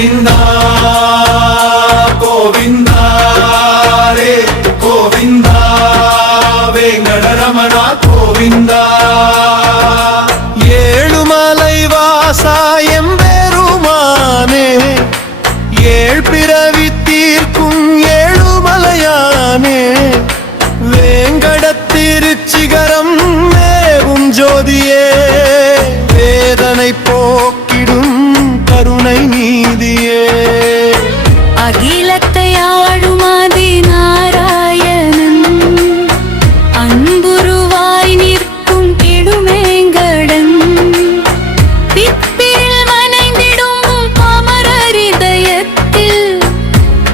கோவிந்தா கோவிந்தா ரே கோவிந்தா வெங்கடரமணா கோவிந்தா ஏழுமலை வாசாயம் பெருமானே ஏழ் பிறவி தீர்க்கும் ஏழுமலையானே வேங்கடத்திருச்சிகரம் மேவும் ஜோதியே வேதனை போக்கிடும் கருணை நீதியே அகிலத்தை ஆளுமாதி நாராயணன் அன்புருவாய் நிற்கும் கெடுமேங்கடன் பிப்பில் மனைந்திடும் பாமரரிதயத்தில்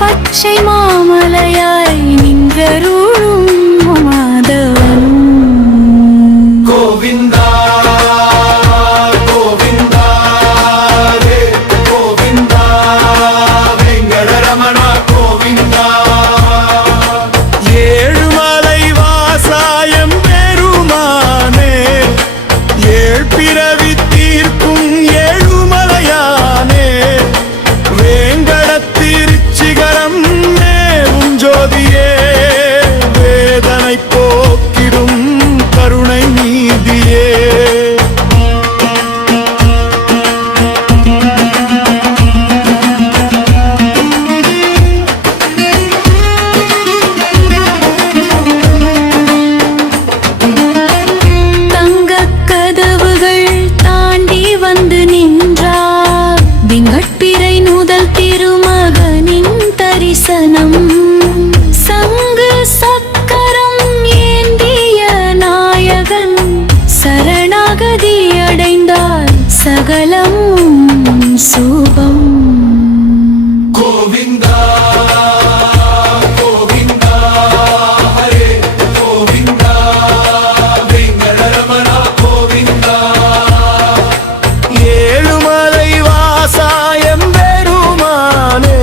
பச்சை மாமலையாய் நின்றருளும் மாதவன் கோவிந்தா கோவிந்தா ரே கோவிந்தா வெங்கடரமணா கோவிந்தா ஏழுமலை வாசாயம் பெருமானே ஏழ் பிறவி தீர்க்கும் ஏழுமலையானே வேங்கடத்திருச்சிகரம் மேவும் ஜோதியே வேதனை போக்கிடும் கருணை நீதியே தங்கக் கதவுகள் தாண்டி வந்து நின்றார் திங்கட்பிறை முதல் திருமகனின் தரிசனம் சங்கு சக்கரம் ஏந்திய நாயகன் சரணாகதி அடைந்தார் சகலம் சுபம் கோவிந்தா கோவிந்தா ஹரே கோவிந்தா வெங்கடரமணா கோவிந்தா ஏழுமலை வாசாயம் பெருமானே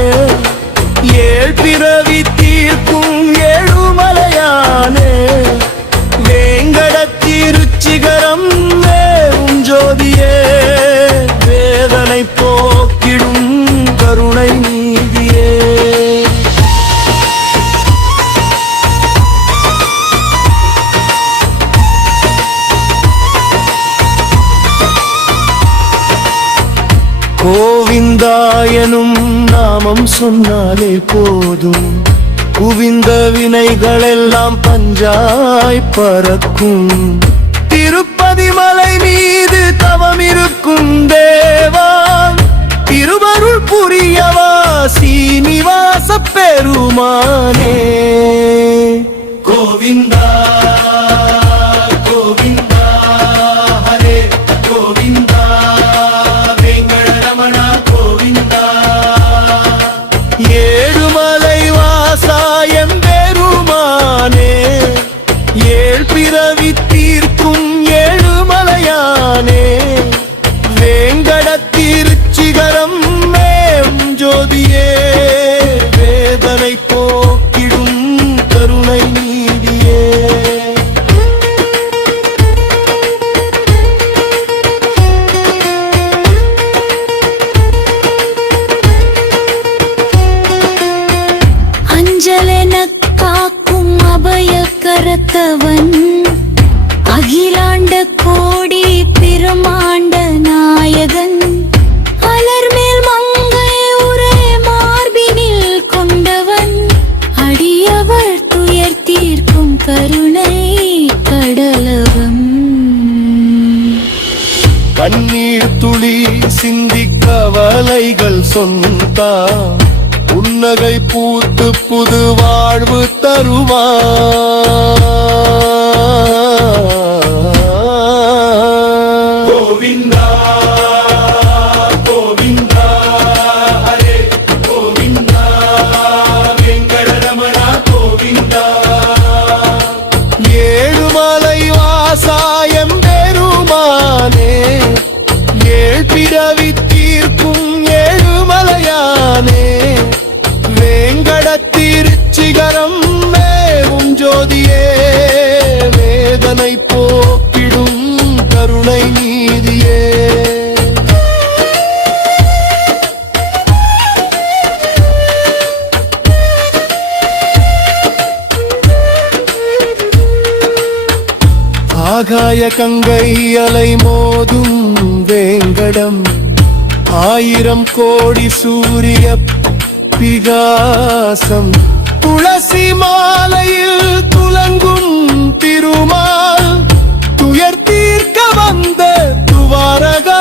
ஏழ் பிறவி தீர்க்கும் ஏழுமலையானே வேங்கடத்திருச்சிகரம் மேவும் ஜோதியே வேதனை போக்கிடும் கருணை நீதியே கோவிந்தாயனும் நாமம் சொன்னாலே போதும் குவிந்த வினைகளெல்லாம் பஞ்சாய் பறக்கும் திருப்பதி மலை மீது தவம் இருக்கும் தேவா திருவருள் புரியவா சீனிவாச பெருமானே கோவிந்தா கோவிந்தா ஹரே கோவிந்தா வெங்கடரமணா கோவிந்தா ஏழுமலை வாசாயம் பெருமானே ஏழ் பிறவி தீர்க்கும் ஏழுமலையானே வேங்கடத்திருச்சிகரம் மேவும் ஜோதியே வேதனை போக்கிடும் கருணை நீதியே அஞ்சலென காக்கும் அபய கரத்தவன் அகிலாண்ட கோடி பிரமாண்ட நாயகன் அலர்மேல் மங்கை உரை மார்பினில் கொண்டவன் அடியவர் துயர் தீர்க்கும் கருணை கடலவம் கண்ணீர் துளி சிந்தி கவலைகள் சொந்தா புன்னகை பூத்து புது வாழ்வு தருவா கோவிந்தா கோவிந்தா ஹரே கோவிந்தா வெங்கடரமணா கோவிந்தா ஏழுமலை வாசாயம் பெருமானே ஏழ் பிறவி தீர்க்கும் ஏழுமலையானே வேங்கடத்திருச்சிகரம் மேவும் ஜோதியே வேதனை போக்கிடும் கருணை நீதியே ஆகாய கங்கை அலை மோதும் வேங்கடம் 1000 கோடி சூரிய பிகாசம் துளசி மாலையில் துலங்கும் திருமால் துயர் தீர்க்க வந்த துவாரகாவாசன்